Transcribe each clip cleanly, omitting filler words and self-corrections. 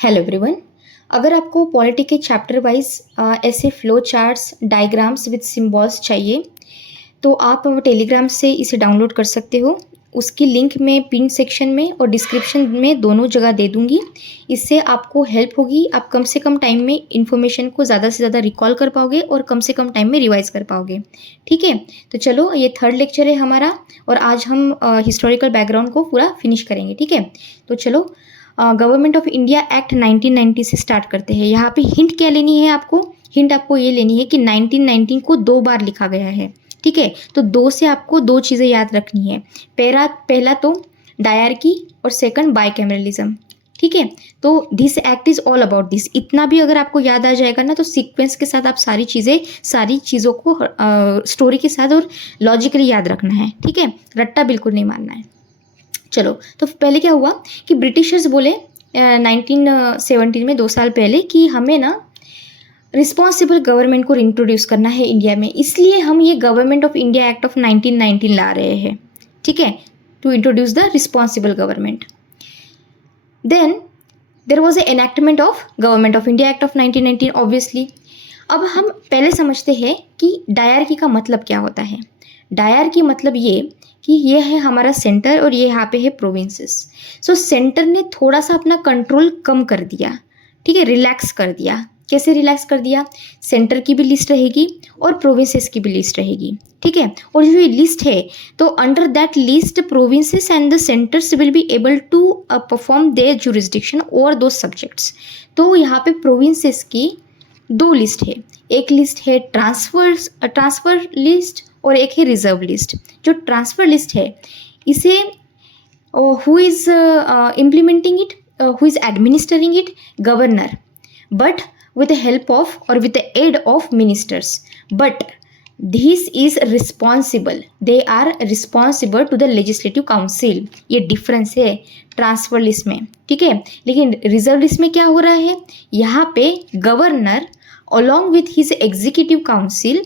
Hello everyone. अगर आपको polity के चैप्टर वाइज ऐसे flow charts diagrams with symbols चाहिए तो आप टेलीग्राम से इसे डाउनलोड कर सकते हो। उसकी लिंक मैं पिन सेक्शन में और डिस्क्रिप्शन में दोनों जगह दे दूँगी। इससे आपको हेल्प होगी, आप कम से कम टाइम में इन्फॉर्मेशन को ज़्यादा से ज़्यादा रिकॉल कर पाओगे और कम से कम टाइम में रिवाइज़ कर पाओगे। ठीक है, तो चलो ये थर्ड लेक्चर है हमारा और आज हम हिस्टोरिकल बैकग्राउंड को पूरा फिनिश करेंगे। ठीक है, तो चलो गवर्नमेंट ऑफ इंडिया एक्ट 1990 से स्टार्ट करते हैं। यहाँ पे हिंट क्या लेनी है आपको? हिंट आपको ये लेनी है कि 1919 को 2 बार लिखा गया है। ठीक है, तो 2 से आपको 2 चीज़ें याद रखनी है। पहला तो डायरकी और सेकंड बाइकैमरलिज्म। ठीक है, तो this act is all about this. इतना भी अगर आपको याद आ जाएगा ना तो सीक्वेंस के साथ आप सारी चीज़ों को स्टोरी के साथ और लॉजिकली याद रखना है। ठीक है, रट्टा बिल्कुल नहीं मारना है। चलो, तो पहले क्या हुआ कि ब्रिटिशर्स बोले 1917 में 2 साल पहले कि हमें ना रिस्पॉन्सिबल गवर्नमेंट को इंट्रोड्यूस करना है इंडिया में, इसलिए हम ये Government of India act of 1919 ला रहे हैं। ठीक है, to introduce the responsible government. Then there was a enactment of Government of India act of 1919 obviously. अब हम पहले समझते हैं कि डायरकी का मतलब क्या होता है। डायरकी मतलब ये कि ये है हमारा सेंटर और ये यहाँ पे है प्रोविंसेस। सो सेंटर ने थोड़ा सा अपना कंट्रोल कम कर दिया। ठीक है, रिलैक्स कर दिया। कैसे रिलैक्स कर दिया? सेंटर की भी लिस्ट रहेगी और प्रोविंसेस की भी लिस्ट रहेगी। ठीक है, और जो ये लिस्ट है तो under that list provinces and the centres will be able to perform their jurisdiction over those subjects. तो यहाँ पे प्रोविंसेस की 2 लिस्ट है। एक लिस्ट है ट्रांसफर लिस्ट और एक है रिजर्व लिस्ट। जो ट्रांसफर लिस्ट है इसे who is implementing it, who is administering it? Governor, but with the help of or with the aid of ministers. But this is responsible, they are responsible to the legislative council. ये difference है transfer list में। ठीक है, लेकिन reserve list में क्या हो रहा है? यहाँ पे governor along with his executive council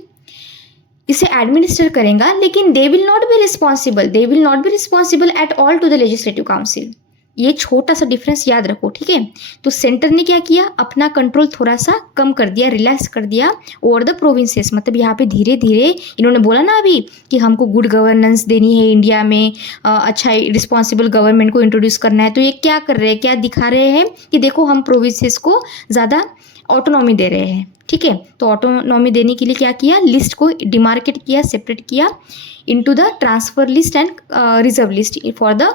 इसे एडमिनिस्टर करेगा, लेकिन they will not be responsible at all to the legislative council. ये छोटा सा डिफरेंस याद रखो। ठीक है, तो सेंटर ने क्या किया? अपना कंट्रोल थोड़ा सा कम कर दिया, रिलैक्स कर दिया ओवर द प्रोविंसेस। मतलब यहाँ पे धीरे धीरे इन्होंने बोला ना अभी कि हमको गुड गवर्नेंस देनी है इंडिया में, अच्छा रिस्पॉन्सिबल गवर्नमेंट को इंट्रोड्यूस करना है। तो ये क्या कर रहे हैं, क्या दिखा रहे हैं कि देखो हम प्रोविंसेस को ज़्यादा ऑटोनॉमी दे रहे हैं। ठीक है, तो ऑटोनॉमी देने के लिए क्या किया? लिस्ट को डिमार्केट किया, सेपरेट किया into the transfer list and reserve list for the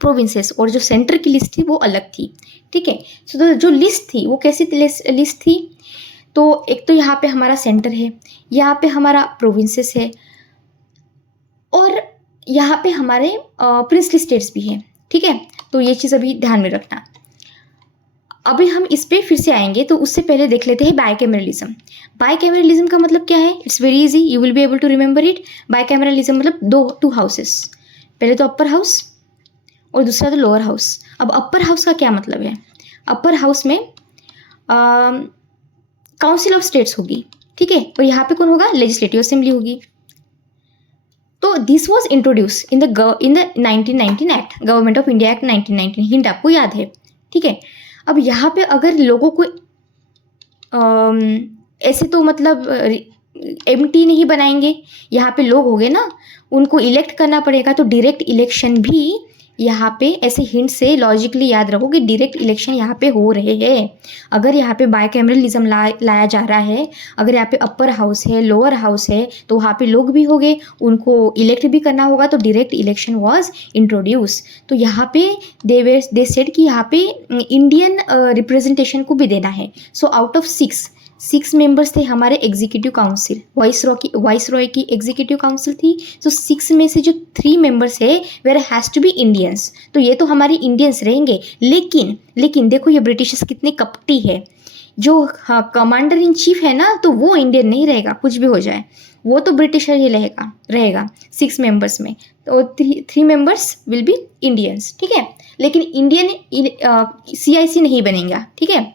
provinces, और जो सेंटर की लिस्ट थी वो अलग थी। ठीक है, तो जो लिस्ट थी वो कैसी लिस्ट थी? तो एक तो यहाँ पे हमारा सेंटर है, यहाँ पे हमारा प्रोविंसेस है और यहाँ पे हमारे प्रिंसली स्टेट्स भी हैं। ठीक है, तो ये चीज़ अभी ध्यान में रखना। अभी हम इस पे फिर से आएंगे, तो उससे पहले देख लेते हैं बाइकैमरलिज्म। बाइकैमरलिज्म का मतलब क्या है? It's very easy, you will be able to remember it. Bicameralism मतलब 2 हाउसेस, पहले तो अपर हाउस और दूसरा तो लोअर हाउस। अब अपर हाउस का क्या मतलब है? अपर हाउस में काउंसिल ऑफ स्टेट्स होगी। ठीक है, और यहाँ पे कौन होगा? लेजिस्लेटिव असेंबली होगी। तो this was introduce in the 1919 act, government of India act 1919। Hint आपको याद है। ठीक है, अब यहाँ पे अगर लोगों को ऐसे तो मतलब एमटी नहीं बनाएंगे, यहाँ पे लोग हो गए ना, उनको इलेक्ट करना पड़ेगा। तो डायरेक्ट इलेक्शन भी यहाँ पे ऐसे हिंट से लॉजिकली याद रखो कि डायरेक्ट इलेक्शन यहाँ पे हो रहे हैं। अगर यहाँ पे बाइकैमरलिज्म लाया जा रहा है, अगर यहाँ पे अपर हाउस है, लोअर हाउस है, तो वहाँ पे लोग भी हो गए, उनको इलेक्ट भी करना होगा। तो डायरेक्ट इलेक्शन वाज इंट्रोड्यूस। तो यहाँ पे दे सेड कि यहाँ पे इंडियन रिप्रेजेंटेशन को भी देना है। सो आउट ऑफ 6 मेंबर्स थे हमारे एग्जीक्यूटिव काउंसिल, वाइस रॉय की एग्जीक्यूटिव काउंसिल थी। तो 6 में से जो 3 मेंबर्स है where has to be Indians. तो ये तो हमारे इंडियंस रहेंगे, लेकिन देखो ये ब्रिटिशर्स कितने कपटी है। जो कमांडर इन चीफ है ना, तो वो इंडियन नहीं रहेगा, कुछ भी हो जाए, वो तो ब्रिटिशर ही रहेगा 6 मेंबर्स में। तो 3 मेंबर्स विल बी इंडियंस। ठीक है, लेकिन इंडियन CIC नहीं बनेगा। ठीक है,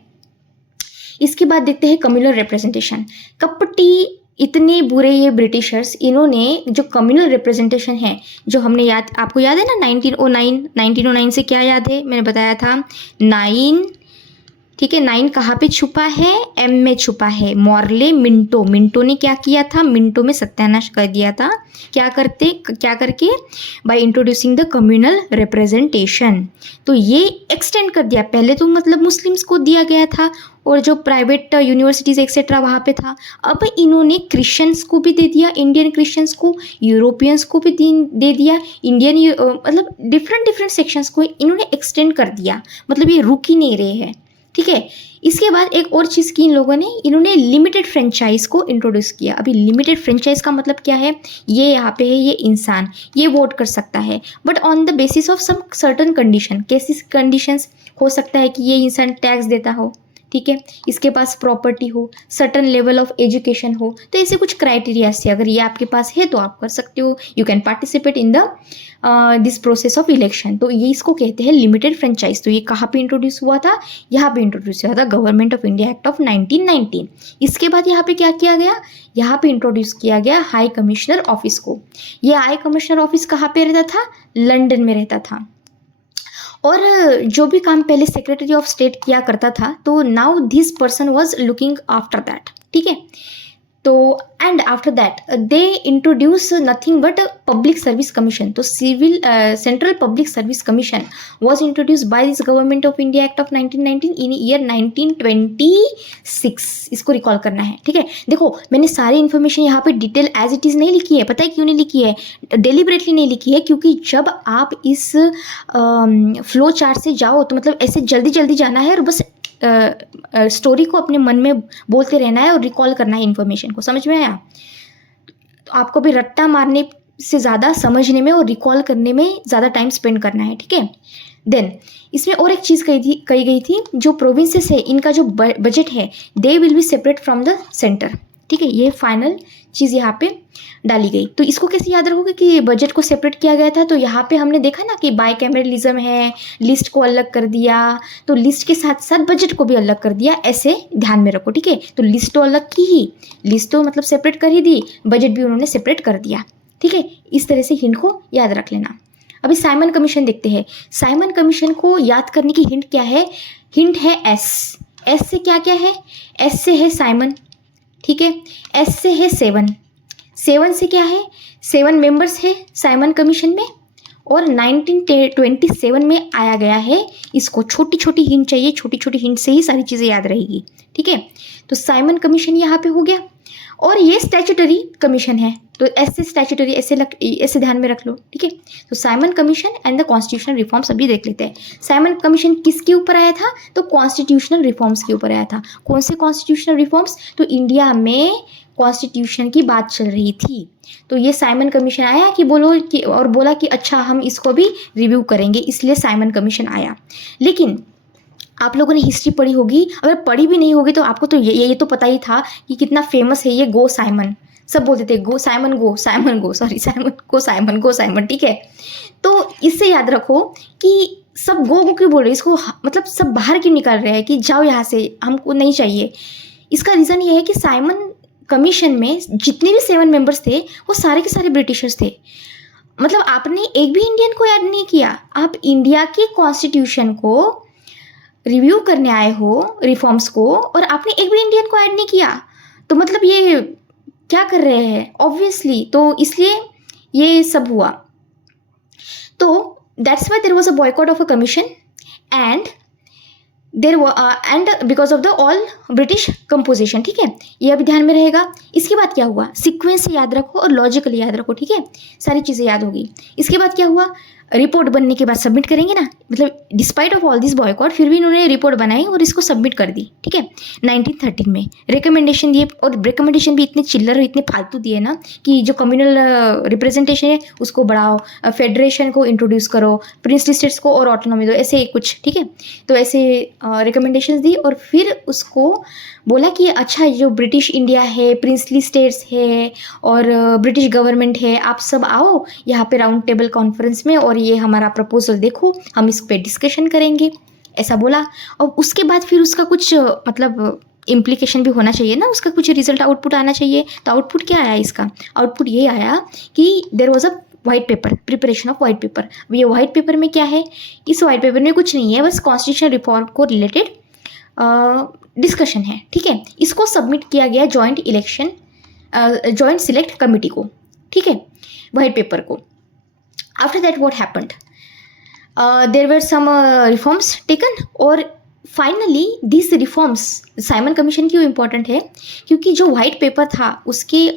इसके बाद देखते हैं कम्युनल रिप्रेजेंटेशन। कपटी इतने बुरे ये ब्रिटिशर्स, इन्होंने जो कम्युनल रिप्रेजेंटेशन है, जो हमने आपको याद है ना 1909 से क्या याद है? मैंने बताया था 9 ठीक है। 9 कहाँ पे छुपा है? एम में छुपा है। मॉर्ले मिंटो, मिंटो ने क्या किया था? मिंटो में सत्यानाश कर दिया था। क्या करके? By introducing the communal representation. तो ये एक्सटेंड कर दिया। पहले तो मतलब मुस्लिम्स को दिया गया था और जो प्राइवेट यूनिवर्सिटीज एक्सेट्रा वहाँ पे था। अब इन्होंने क्रिश्चियंस को भी दे दिया, इंडियन क्रिश्चियंस को, यूरोपियंस को भी दे दिया, इंडियन मतलब डिफरेंट सेक्शंस को इन्होंने एक्सटेंड कर दिया। मतलब ये रुक ही नहीं रहे हैं, ठीक है। इसके बाद एक और चीज़ की इन लोगों ने, इन्होंने लिमिटेड फ्रेंचाइज को इंट्रोड्यूस किया। अभी लिमिटेड फ्रेंचाइज का मतलब क्या है? ये यहाँ पे है, ये इंसान ये वोट कर सकता है, but on the basis of some certain condition. कैसी कंडीशंस? हो सकता है कि ये इंसान टैक्स देता हो, ठीक है, इसके पास प्रॉपर्टी हो, सर्टन लेवल ऑफ एजुकेशन हो। तो ऐसे कुछ क्राइटेरिया से अगर ये आपके पास है तो आप कर सकते हो, you can participate in the this process of election. तो ये इसको कहते हैं लिमिटेड फ्रेंचाइज। तो ये कहाँ पे इंट्रोड्यूस हुआ था? यहाँ पे इंट्रोड्यूस हुआ था government of India act of 1919। इसके बाद यहाँ पे क्या किया गया? यहाँ पे इंट्रोड्यूस किया गया हाई कमिश्नर ऑफिस को। ये हाई कमिश्नर ऑफिस कहाँ पे रहता था? लंदन में रहता था। और जो भी काम पहले सेक्रेटरी ऑफ स्टेट किया करता था, तो now this person was looking after that, ठीक है। तो and after that they introduce nothing but public service commission. तो civil central public service commission was introduce by this government of India act of 1919 in year 1926। इसको recall करना है, ठीक है। देखो मैंने सारी इन्फॉर्मेशन यहाँ पे डिटेल एज इट इज़ नहीं लिखी है। पता है क्यों नहीं लिखी है? डेलिबरेटली नहीं लिखी है, क्योंकि जब आप इस फ्लो चार्ट से जाओ तो मतलब ऐसे जल्दी जल्दी जाना है और बस स्टोरी को अपने मन में बोलते रहना है और रिकॉल करना है इन्फॉर्मेशन को। समझ में आया? तो आपको भी रट्टा मारने से ज़्यादा समझने में और रिकॉल करने में ज़्यादा टाइम स्पेंड करना है, ठीक है। देन इसमें और एक चीज़ कही गई थी, जो प्रोविंसेस है इनका जो बजट है they will be separate from the centre, ठीक है। ये फाइनल चीज़ यहाँ पे डाली गई। तो इसको कैसे याद रखोगे कि बजट को सेपरेट किया गया था? तो यहाँ पे हमने देखा ना कि बाइकैमरलिज्म है, लिस्ट को अलग कर दिया, तो लिस्ट के साथ साथ बजट को भी अलग कर दिया, ऐसे ध्यान में रखो, ठीक है। तो लिस्ट तो अलग की ही, लिस्ट तो मतलब सेपरेट कर ही दी, बजट भी उन्होंने सेपरेट कर दिया, ठीक है। इस तरह से हिंट को याद रख लेना। अभी साइमन कमीशन देखते हैं। साइमन कमीशन को याद करने की हिंट क्या है? हिंट है एस। एस से क्या क्या है? एस से है साइमन, ठीक है। एस से है 7। 7 से क्या है? 7 मेंबर्स है साइमन कमीशन में, और 1927 में आया गया है। इसको छोटी छोटी हिंट चाहिए, छोटी छोटी हिंट से ही सारी चीज़ें याद रहेगी, ठीक है। तो साइमन कमीशन यहाँ पे हो गया, और ये स्टैट्यूटरी कमीशन है, तो ऐसे स्टैट्यूटरी ऐसे ध्यान में रख लो, ठीक है। तो Simon commission and the constitutional reforms अभी देख लेते हैं। साइमन कमीशन किसके ऊपर आया था? तो कॉन्स्टिट्यूशनल रिफॉर्म्स के ऊपर आया था। कौन से कॉन्स्टिट्यूशनल रिफॉर्म्स? तो इंडिया में कॉन्स्टिट्यूशन की बात चल रही थी, तो ये साइमन कमीशन आया कि बोला कि अच्छा हम इसको भी रिव्यू करेंगे, इसलिए साइमन कमीशन आया। लेकिन आप लोगों ने हिस्ट्री पढ़ी होगी, अगर पढ़ी भी नहीं होगी तो आपको तो ये तो पता ही था कि कितना फेमस है ये गो साइमन। सब बोलते थे go Simon go, Simon go, sorry Simon go, Simon go, Simon, ठीक है। तो इससे याद रखो कि सब गो क्यों बोल रहे हैं इसको, मतलब सब बाहर क्यों निकाल रहे हैं कि जाओ यहाँ से, हमको नहीं चाहिए। इसका रीज़न ये है कि साइमन कमीशन में जितने भी 7 मेंबर्स थे वो सारे के सारे ब्रिटिशर्स थे। मतलब आपने एक भी इंडियन को ऐड नहीं किया, आप इंडिया के कॉन्स्टिट्यूशन को रिव्यू करने आए हो, रिफॉर्म्स को, और आपने एक भी इंडियन को ऐड नहीं किया, तो मतलब ये क्या कर रहे हैं ऑब्वियसली। तो इसलिए ये सब हुआ। तो that's why there was a boycott of a commission and because of the all British composition, ठीक है। ये अभी ध्यान में रहेगा। इसके बाद क्या हुआ? सीक्वेंस से याद रखो और लॉजिकली याद रखो, ठीक है, सारी चीज़ें याद होगी। इसके बाद क्या हुआ? रिपोर्ट बनने के बाद सबमिट करेंगे ना, मतलब despite of all this boycott फिर भी इन्होंने रिपोर्ट बनाई और इसको सबमिट कर दी, ठीक है। 1913 में रिकमेंडेशन दिए, और रिकमेंडेशन भी इतने चिल्लर और इतने फालतू दिए ना कि जो कम्युनल रिप्रेजेंटेशन है उसको बढ़ाओ, फेडरेशन को इंट्रोड्यूस करो, प्रिंसली स्टेट्स को और ऑटोनॉमी दो, ऐसे कुछ, ठीक है। तो ऐसे रिकमेंडेशन दी और फिर उसको बोला कि अच्छा जो ब्रिटिश इंडिया है, प्रिंसली स्टेट्स है और ब्रिटिश गवर्नमेंट है, आप सब आओ यहाँ पे राउंड टेबल कॉन्फ्रेंस में और ये हमारा प्रपोजल देखो, हम इस पे डिस्कशन करेंगे, ऐसा बोला। और उसके बाद फिर उसका कुछ मतलब इम्प्लीकेशन भी होना चाहिए ना, उसका कुछ रिजल्ट आउटपुट आना चाहिए। तो आउटपुट क्या आया इसका? आउटपुट ये आया कि there was a white paper, preparation of white paper. ये वाइट पेपर में क्या है? इस वाइट पेपर में कुछ नहीं है, बस कॉन्स्टिट्यूशन रिफॉर्म को रिलेटेड डिस्कशन है, ठीक है। इसको सबमिट किया गया जॉइंट सिलेक्ट कमिटी को, ठीक है, वाइट पेपर को। After that what happened, there were some reforms taken, और finally this reforms, Simon commission क्यों इम्पोर्टेंट है, क्योंकि जो वाइट पेपर था उसके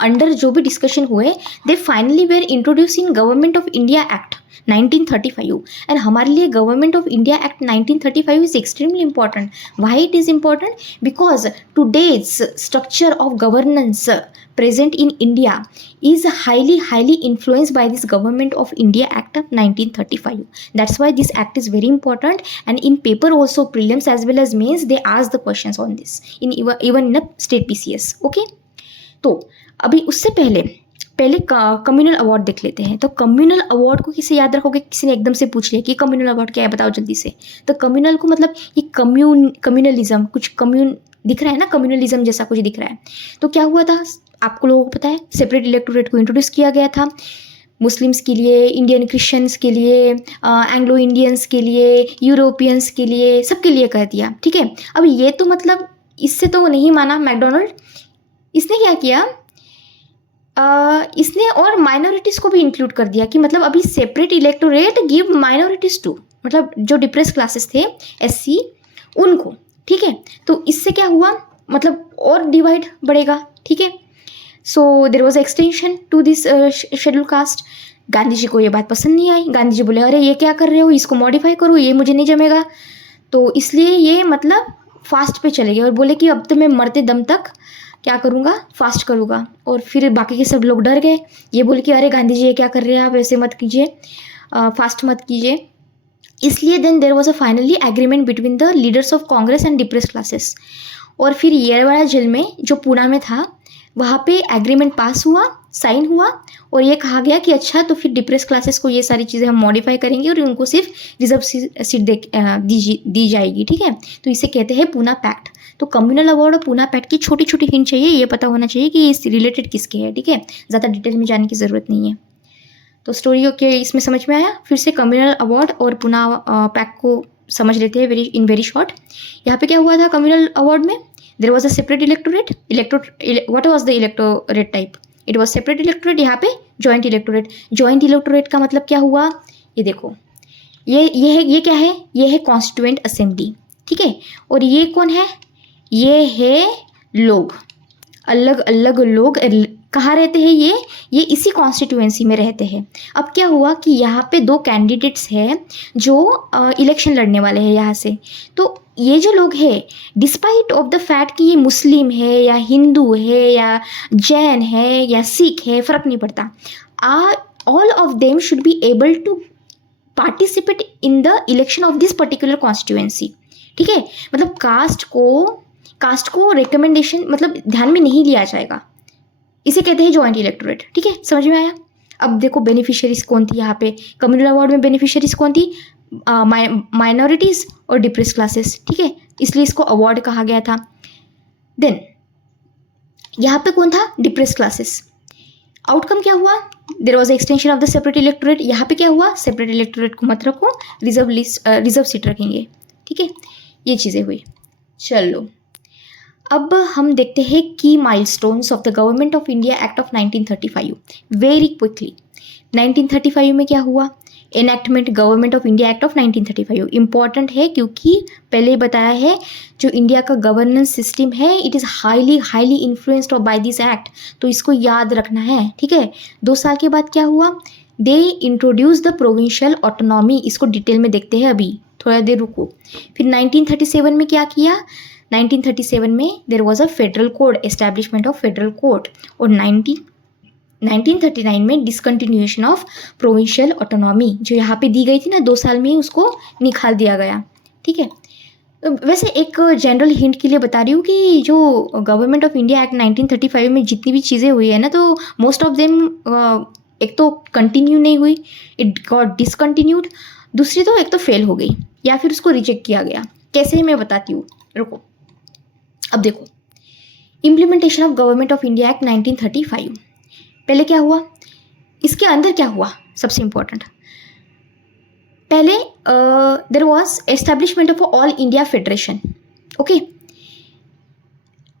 अंडर जो भी डिस्कशन हुए, they finally were introduce in Government of India Act 1935। And हमारे लिए Government of India Act 1935 is extremely important. Why it is important? Because today's structure of governance present in India is highly influenced by this Government of India Act of 1935. That's why this act is very important, and in paper also, prelims as well as mains, they ask the questions on this in even in a state PCS. Okay, तो अभी उससे पहले communal award देख लेते हैं। तो communal award को किसे याद रखोगे? किसी ने एकदम से पूछ लिया कि कम्युनल अवार्ड क्या है, बताओ जल्दी से। तो कम्युनल को मतलब ये कम्युनलिज्म, कुछ कम्यून दिख रहा है ना, कम्युनलिज्म जैसा कुछ दिख रहा है। तो क्या हुआ था, आपको लोगों को पता है, सेपरेट इलेक्टोरेट को इंट्रोड्यूस किया गया था मुस्लिम्स के लिए, इंडियन क्रिश्चियंस के लिए, एंग्लो इंडियंस के लिए, यूरोपियंस के लिए, सबके लिए कर दिया, ठीक है। अब ये तो मतलब इससे तो नहीं माना मैकडोनल्ड, इसने क्या किया, इसने और माइनॉरिटीज़ को भी इंक्लूड कर दिया कि मतलब अभी separate electorate give minorities to, मतलब जो डिप्रेस क्लासेस थे, SC, उनको, ठीक है। तो इससे क्या हुआ, मतलब और डिवाइड बढ़ेगा, ठीक है। So there was extension to this schedule caste. Gandhi ji को ये बात पसंद नहीं आई। गांधी जी बोले, अरे ये क्या कर रहे हो, इसको मॉडिफाई करो, ये मुझे नहीं जमेगा। तो इसलिए ये मतलब फास्ट पे चले गए और बोले कि अब तो मैं मरते दम तक क्या करूँगा, फास्ट करूँगा। और फिर बाकी के सब लोग डर गए, ये बोले कि अरे गांधी जी ये क्या कर रहे हैं आप, ऐसे मत कीजिए, फास्ट मत कीजिए। इसलिए then there was a finally agreement between the leaders of Congress and depress classes. और फिर येरवाड़ा जेल में, जो पूना में था, वहाँ पे एग्रीमेंट पास हुआ, साइन हुआ, और ये कहा गया कि अच्छा तो फिर डिप्रेस क्लासेस को ये सारी चीज़ें हम मॉडिफाई करेंगे और उनको सिर्फ रिजर्व सीट दी जाएगी, ठीक है। तो इसे कहते हैं पूना पैक्ट। तो कम्युनल अवार्ड और पूना पैक्ट की छोटी छोटी हिंट चाहिए, ये पता होना चाहिए कि ये रिलेटेड किसके है, ठीक है। ज़्यादा डिटेल में जाने की ज़रूरत नहीं है। तो स्टोरी के इसमें समझ में आया। फिर से कम्युनल अवार्ड और पूना पैक्ट को समझ लेते हैं वेरी शॉर्ट। यहाँ पे क्या हुआ था कम्युनल अवार्ड में, there was a separate electorate. What was the electorate type? It was separate electorate. यहाँ पे जॉइंट इलेक्टोरेट। जॉइंट इलेक्टोरेट का मतलब क्या हुआ, ये देखो, ये क्या है, ये है कॉन्स्टिट्यूएंट असेंबली, ठीक है। और ये कौन है, ये है लोग, अलग अलग लोग कहाँ रहते हैं, ये इसी कॉन्स्टिट्यूएंसी में रहते हैं। अब क्या हुआ कि यहाँ पे 2 कैंडिडेट्स हैं जो इलेक्शन लड़ने वाले हैं यहाँ से। तो ये जो लोग हैं, डिस्पाइट ऑफ द फैक्ट कि ये मुस्लिम है या हिंदू है या जैन है या सिख है, फ़र्क नहीं पड़ता, all of them should be able to participate in the election of this particular constituency, ठीक है। मतलब कास्ट को रिकमेंडेशन मतलब ध्यान में नहीं लिया जाएगा, इसे कहते हैं जॉइंट इलेक्टोरेट, ठीक है। समझ में आया? अब देखो बेनिफिशियरीज कौन थी यहाँ पे, कम्युनल अवार्ड में बेनिफिशियरीज कौन थी, माइनॉरिटीज़ और डिप्रेस क्लासेस, ठीक है, इसलिए इसको अवार्ड कहा गया था। देन यहाँ पे कौन था, डिप्रेस क्लासेस। आउटकम क्या हुआ, there was extension of the separate electorate. यहाँ पे क्या हुआ, सेपरेट इलेक्टोरेट को मत रखो, रिजर्व सीट रखेंगे, ठीक है। ये चीज़ें हुई। चलो अब हम देखते हैं की milestones of the government of India act of 1935 very quickly. 1935 में क्या हुआ, enactment government of India act of 1935 important है क्योंकि पहले बताया है जो इंडिया का गवर्नेंस सिस्टम है it is highly influenced by this act, तो इसको याद रखना है, ठीक है। 2 साल के बाद क्या हुआ, they introduce the provincial autonomy. इसको डिटेल में देखते हैं, अभी थोड़ा देर रुको। फिर 1937 में क्या किया, 1937 में देर was a federal code, establishment of federal court. और 1939 में डिसकंटिन्यूएशन ऑफ प्रोविंशियल ऑटोनॉमी, जो यहाँ पे दी गई थी ना 2 साल में ही, उसको निकाल दिया गया, ठीक है। वैसे एक जनरल हिंट के लिए बता रही हूँ कि जो गवर्नमेंट ऑफ इंडिया एक्ट 1935 में जितनी भी चीज़ें हुई है ना, तो मोस्ट ऑफ देम एक तो कंटिन्यू नहीं हुई, इट गॉट डिसकंटिन्यूड, दूसरी तो एक तो फेल हो गई या फिर उसको रिजेक्ट किया गया। कैसे मैं बताती हूँ, रुको। अब देखो, implementation of Government of India Act 1935, पहले क्या हुआ, इसके अंदर क्या हुआ, सबसे इंपॉर्टेंट, पहले there was establishment of All India Federation, okay.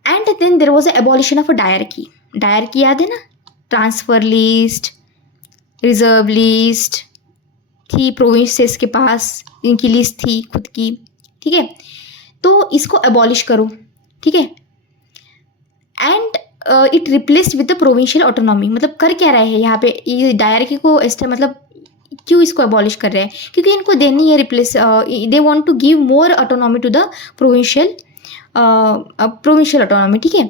And then there was abolition of a dyarchy. Dyarchy याद है ना, ट्रांसफर लिस्ट, रिजर्व लिस्ट थी, प्रोविंसेस के पास इनकी लिस्ट थी खुद की, ठीक है। तो इसको एबॉलिश करो, ठीक है। And it replaced with the provincial autonomy. मतलब कर क्या रहे हैं यहाँ पे, ये डायरकी को मतलब क्यों इसको एबॉलिश कर रहे हैं, क्योंकि इनको देनी है replace, they want to give more autonomy to the provincial autonomy, ठीक है।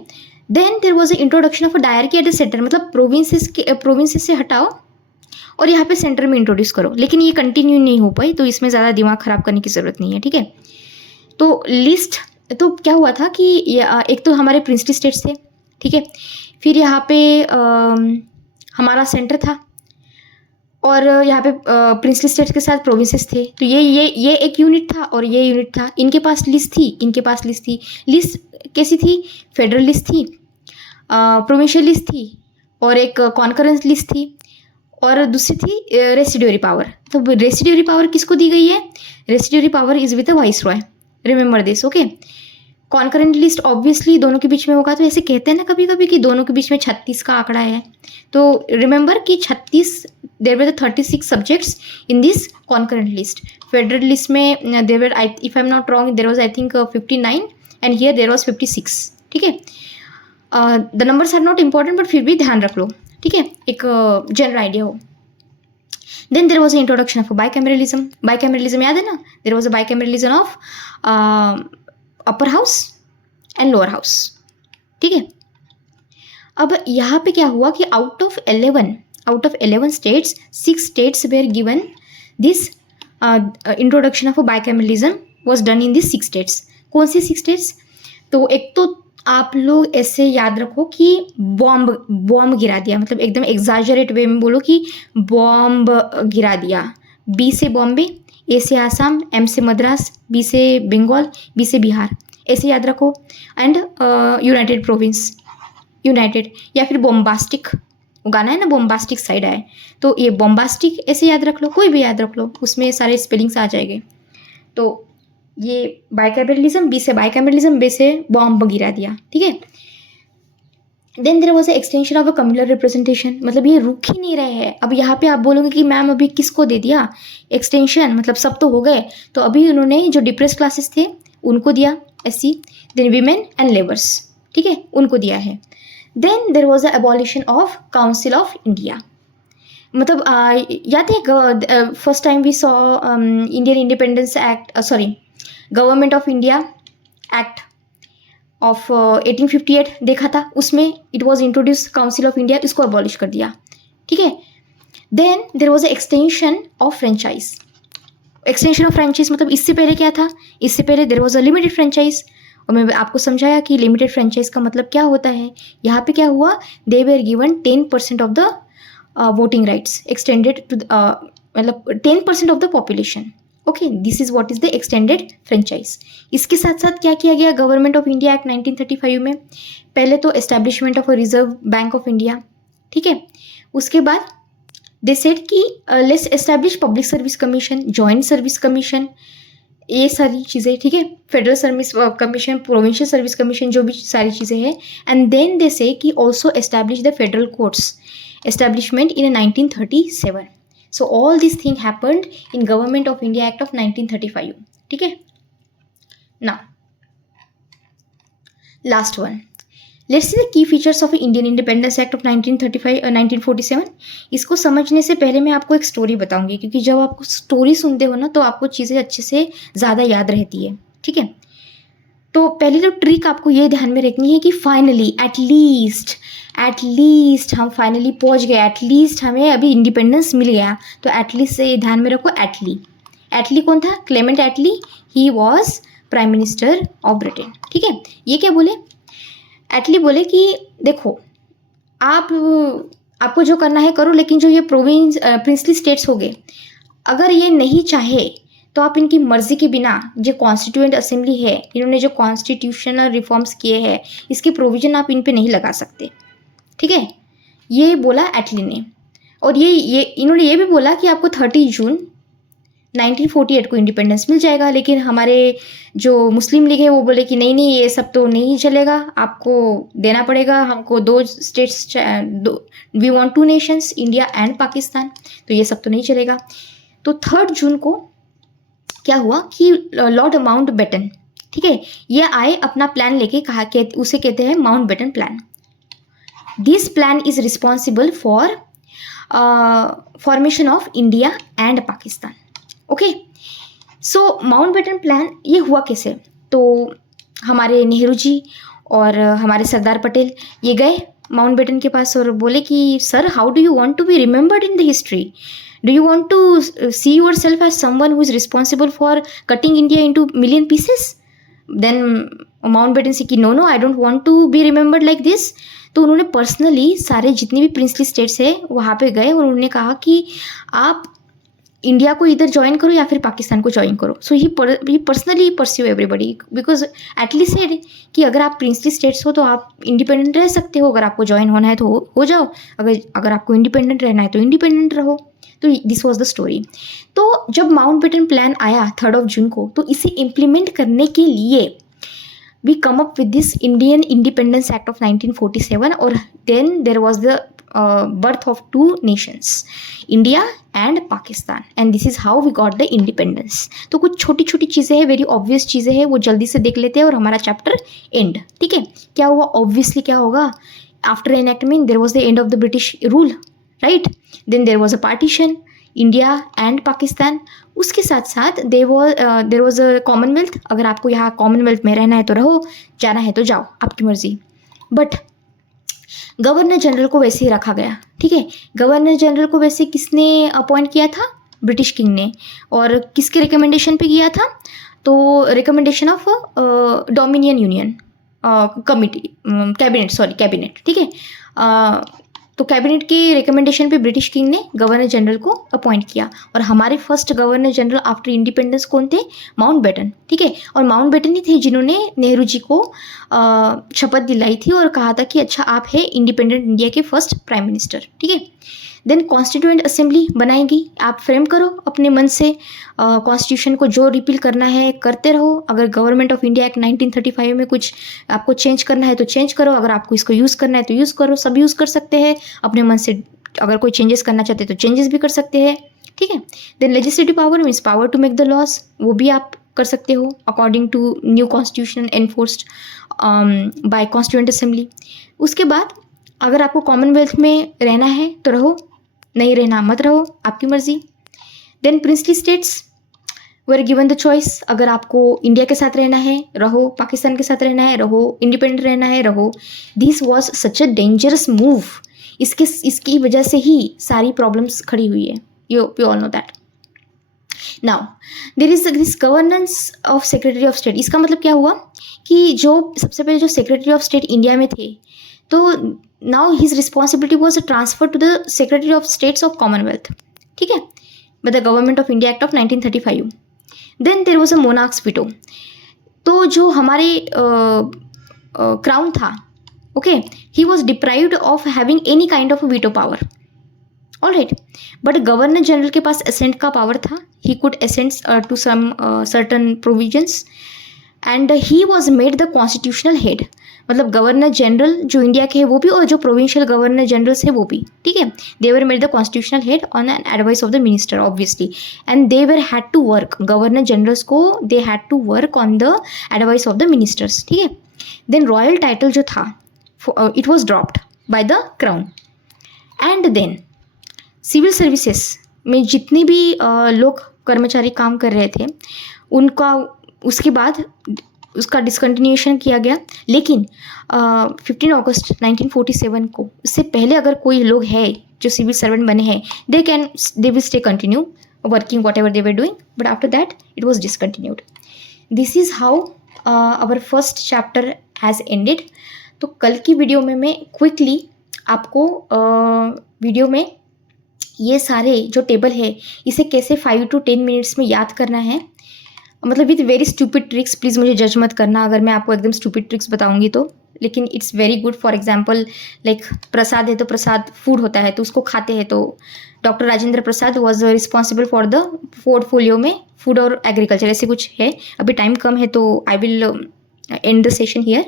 Then there was a introduction of a dyarchy at the centre. मतलब प्रोविंसेस से हटाओ और यहाँ पे सेंटर में इंट्रोड्यूस करो, लेकिन ये कंटिन्यू नहीं हो पाई, तो इसमें ज़्यादा दिमाग ख़राब करने की ज़रूरत नहीं है, ठीक है। तो लिस्ट, तो क्या हुआ था कि एक तो हमारे प्रिंसली स्टेट्स थे, ठीक है। फिर यहाँ पे हमारा सेंटर था, और यहाँ पे प्रिंसली स्टेट्स के साथ प्रोविंसेस थे। तो ये एक यूनिट था और ये यूनिट था। इनके पास लिस्ट थी, इनके पास लिस्ट थी। लिस्ट कैसी थी, फेडरल लिस्ट थी, प्रोविंशियल लिस्ट थी, और एक कॉन्करेंस लिस्ट थी, और दूसरी थी रेसिड्यूरी पावर। तो रेसिड्यूरी पावर किसको दी गई है, residuary power is with the vice Roy, remember this, okay. Concurrent list obviously दोनों के बीच में होगा, तो ऐसे कहते हैं ना कभी कभी कि दोनों के बीच में 36 का आंकड़ा है। तो रिमेंबर कि 36, there were 36 subjects in this concurrent list. Federal list में there were, if I am not wrong, there was I think 59 and here there was 56, ठीक है। The numbers are not important, but फिर भी ध्यान रख लो, ठीक है, एक जनरल आइडिया हो। Then there was an introduction of a bicameralism. Bicameralism याद है ना, there was a bicameralism of upper house and lower house, ठीक है। अब यहाँ पे क्या हुआ कि out of 11 states 6 states were given this introduction of a bicameralism was done in this 6 states. कौन सी 6 स्टेट्स, तो एक तो आप लोग ऐसे याद रखो कि बॉम्ब गिरा दिया, मतलब एकदम एग्जाजरेट वे में बोलो कि बॉम्ब गिरा दिया। बी से बॉम्बे, ए से आसाम, एम से मद्रास, बी से बंगाल, बी से बिहार, ऐसे याद रखो। एंड यूनाइटेड प्रोविंस, यूनाइटेड, या फिर बॉम्बास्टिक, गाना है ना बॉम्बास्टिक साइड आए, तो ये बॉम्बास्टिक ऐसे याद रख लो, कोई भी याद रख लो, उसमें सारे स्पेलिंग्स आ जाएंगे। तो ये बाइकैमरलिज्म, बी से बाइकैमरलिज्म, बी से बॉम्ब गिरा दिया, ठीक है। Then there was a extension of a communal representation. मतलब ये रुक ही नहीं रहे हैं। अब यहाँ पे आप बोलोगे कि मैम अभी किसको दे दिया एक्सटेंशन, मतलब सब तो हो गए। तो अभी उन्होंने जो डिप्रेस क्लासेस थे उनको दिया, SC, then women and labours, ठीक है, उनको दिया है। Then there was a abolition of Council of India. मतलब याद है first time we saw Indian Independence Act, sorry Government of India act of 1858 देखा था, उसमें it was introduce Council of India, इसको अबॉलिश कर दिया, ठीक है। Then there was a extension of franchise. Extension of franchise मतलब इससे पहले क्या था, इससे पहले देर वॉज अ लिमिटेड फ्रेंचाइज, और मैं आपको समझाया कि लिमिटेड फ्रेंचाइज का मतलब क्या होता है। यहाँ पे क्या हुआ, they were given 10% of the voting rights extended to, मतलब 10% of the population, okay, this is what is the extended franchise. इसके साथ साथ क्या किया गया गवर्नमेंट ऑफ इंडिया एक्ट 1935 में, पहले तो establishment of a reserve bank of India, ठीक है। उसके बाद दे सेड कि let's establish public service commission, joint service commission, ये सारी चीज़ें, ठीक है, federal service commission, provincial service commission, जो भी सारी चीज़ें हैं। एंड देन दे से कि also establish the federal courts, establishment in 1937। So all this thing happened in Government of India Act of 1935, ठीक है। Now last one, let's see the key features of Indian Independence Act of 1947। इसको समझने से पहले मैं आपको एक story बताऊंगी, क्योंकि जब आप स्टोरी सुनते हो ना तो आपको चीज़ें अच्छे से ज़्यादा याद रहती है, ठीक है। तो पहली तो ट्रिक आपको ये ध्यान में रखनी है कि फाइनली एटलीस्ट हम फाइनली पहुंच गए, एटलीस्ट हमें अभी इंडिपेंडेंस मिल गया। तो एटलीस्ट से ध्यान में रखो, एटली कौन था, Clement Attlee, he was Prime Minister of Britain, ठीक है। ये क्या बोले, एटली बोले कि देखो आपको जो करना है करो, लेकिन जो ये प्रिंसली स्टेट्स हो गए, अगर ये नहीं चाहे तो आप इनकी मर्जी के बिना, जो कॉन्स्टिट्यूएंट असेंबली है, इन्होंने जो कॉन्स्टिट्यूशनल रिफॉर्म्स किए हैं, इसके प्रोविजन आप इन पे नहीं लगा सकते, ठीक है। ये बोला एटली ने। और ये इन्होंने ये भी बोला कि आपको 30 जून 1948 को इंडिपेंडेंस मिल जाएगा, लेकिन हमारे जो मुस्लिम लीग है वो बोले कि नहीं नहीं ये सब तो नहीं चलेगा, आपको देना पड़ेगा हमको 2 states, we want 2 nations, India and Pakistan, तो ये सब तो नहीं चलेगा। तो 3 जून को क्या हुआ कि लॉर्ड माउंटबेटन, ठीक है, ये आए अपना प्लान लेके, कहा कि उसे कहते हैं Mountbatten plan. This plan is responsible for formation of India and Pakistan. Okay, so Mountbatten plan ये हुआ कैसे? तो हमारे नेहरू जी और हमारे सरदार पटेल ये गए माउंटबेटन के पास और बोले कि sir, how do you want to be remembered in the history? Do you want to see yourself as someone who is responsible for cutting India into million pieces? Then Mountbatten से कि no no, I don't want to be remembered like this. तो उन्होंने personally सारे जितने भी princely states है वहाँ पे गए और उन्होंने कहा कि आप इंडिया को इधर ज्वाइन करो या फिर पाकिस्तान को ज्वाइन करो। So he personally pursue everybody, because at least said कि अगर आप प्रिंसली स्टेट्स हो तो आप इंडिपेंडेंट रह सकते हो, अगर आपको ज्वाइन होना है तो हो जाओ, अगर आपको इंडिपेंडेंट रहना है तो इंडिपेंडेंट रहो। तो दिस वॉज द स्टोरी। तो जब माउंटबेटन प्लान आया 3 जून को, तो इसे इम्प्लीमेंट करने के लिए we come up with this Indian Independence Act of 1947, और then there was the birth of 2 nations, India and Pakistan, and this is how we got the independence। तो कुछ छोटी छोटी चीज़ें हैं, वेरी ऑब्वियस चीज़ें हैं, वो जल्दी से देख लेते हैं और हमारा चैप्टर एंड। ठीक है, क्या हुआ? ऑब्वियसली क्या होगा? After enactment there was the end of the British rule, right? Then there was a partition, India and Pakistan. उसके साथ साथ देर वॉज अ कॉमनवेल्थ। अगर आपको यहाँ कॉमनवेल्थ में रहना है तो रहो, जाना है तो जाओ, आपकी मर्जी। बट गवर्नर जनरल को वैसे ही रखा गया। ठीक है, गवर्नर जनरल को वैसे किसने अपॉइंट किया था? ब्रिटिश किंग ने। और किसके रिकमेंडेशन पे किया था? तो recommendation of dominion union committee, cabinet. ठीक है, तो कैबिनेट के रिकमेंडेशन पे ब्रिटिश किंग ने गवर्नर जनरल को अपॉइंट किया। और हमारे first governor general after independence कौन थे? माउंटबेटन। ठीक है, और माउंटबेटन ही थे जिन्होंने नेहरू जी को शपथ दिलाई थी और कहा था कि अच्छा आप है इंडिपेंडेंट इंडिया के फर्स्ट प्राइम मिनिस्टर। ठीक है, देन कॉन्स्टिट्यूएंट असेंबली बनाएगी। आप फ्रेम करो अपने मन से कॉन्स्टिट्यूशन को, जो रिपील करना है करते रहो। अगर गवर्नमेंट ऑफ इंडिया एक्ट 1935 में कुछ आपको चेंज करना है तो चेंज करो, अगर आपको इसको यूज़ करना है तो यूज़ करो, सब यूज़ कर सकते हैं अपने मन से। अगर कोई चेंजेस करना चाहते हैं तो चेंजेस भी कर सकते हैं। ठीक है, then legislative power means power to make the laws, वो भी आप कर सकते हो according to new constitution enforced by constituent assembly. उसके बाद अगर आपको कॉमनवेल्थ में रहना है तो रहो, नहीं रहना मत रहो, आपकी मर्जी। Then princely states were given the choice. अगर आपको इंडिया के साथ रहना है रहो, पाकिस्तान के साथ रहना है रहो, इंडिपेंडेंट रहना है रहो। This was such a dangerous move. इसकी वजह से ही सारी प्रॉब्लम्स खड़ी हुई है। You all know that. Now there is this governance of secretary of state. इसका मतलब क्या हुआ कि जो सबसे पहले जो सेक्रेटरी ऑफ स्टेट इंडिया में थे, तो now his responsibility was transferred to the Secretary of States of Commonwealth, ठीक है, by the Government of India Act of 1935. Then there was a monarch's veto. तो जो हमारे क्राउन था, okay, he was deprived of having any kind of a veto power. All right, but governor general के पास assent का power था. He could assent to some certain provisions, and he was made the constitutional head. मतलब governor general जो India के है वो भी, और जो प्रोविंशियल गवर्नर जनरल्स है वो भी, ठीक है, they were made the constitutional head on an advice of the minister obviously, and they were had to work, governor generals को they had to work on the advice of the ministers. ठीक है, then royal title जो था it was dropped by the crown. And then civil services में जितने भी लोग कर्मचारी काम कर रहे थे उनका उसके बाद उसका डिसकंटिन्यूएशन किया गया। लेकिन 15 अगस्त 1947 को, उससे पहले अगर कोई लोग है जो सिविल सर्वेंट बने हैं, they will stay continue working whatever they were doing, but after that it was discontinued. This is how our first chapter has ended. तो कल की वीडियो में मैं क्विकली आपको वीडियो में ये सारे जो टेबल है इसे कैसे 5 to 10 मिनट्स में याद करना है, मतलब with very stupid tricks. Please मुझे जज मत करना अगर मैं आपको एकदम स्टूपिड ट्रिक्स बताऊंगी तो, लेकिन it's very good. For example like prasad है तो प्रसाद फूड होता है तो उसको खाते हैं तो doctor Rajendra Prasad was responsible for the portfolio में फूड और एग्रीकल्चर, ऐसे कुछ है। अभी टाइम कम है तो I will end the session here.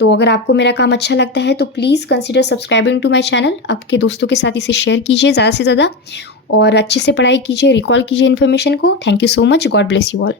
तो अगर आपको मेरा काम अच्छा लगता है तो please consider subscribing to my channel. आपके दोस्तों के साथ इसे शेयर कीजिए ज़्यादा से ज़्यादा और अच्छे से पढ़ाई कीजिए, रिकॉल कीजिए इन्फॉर्मेशन को। Thank you so much. God bless you all.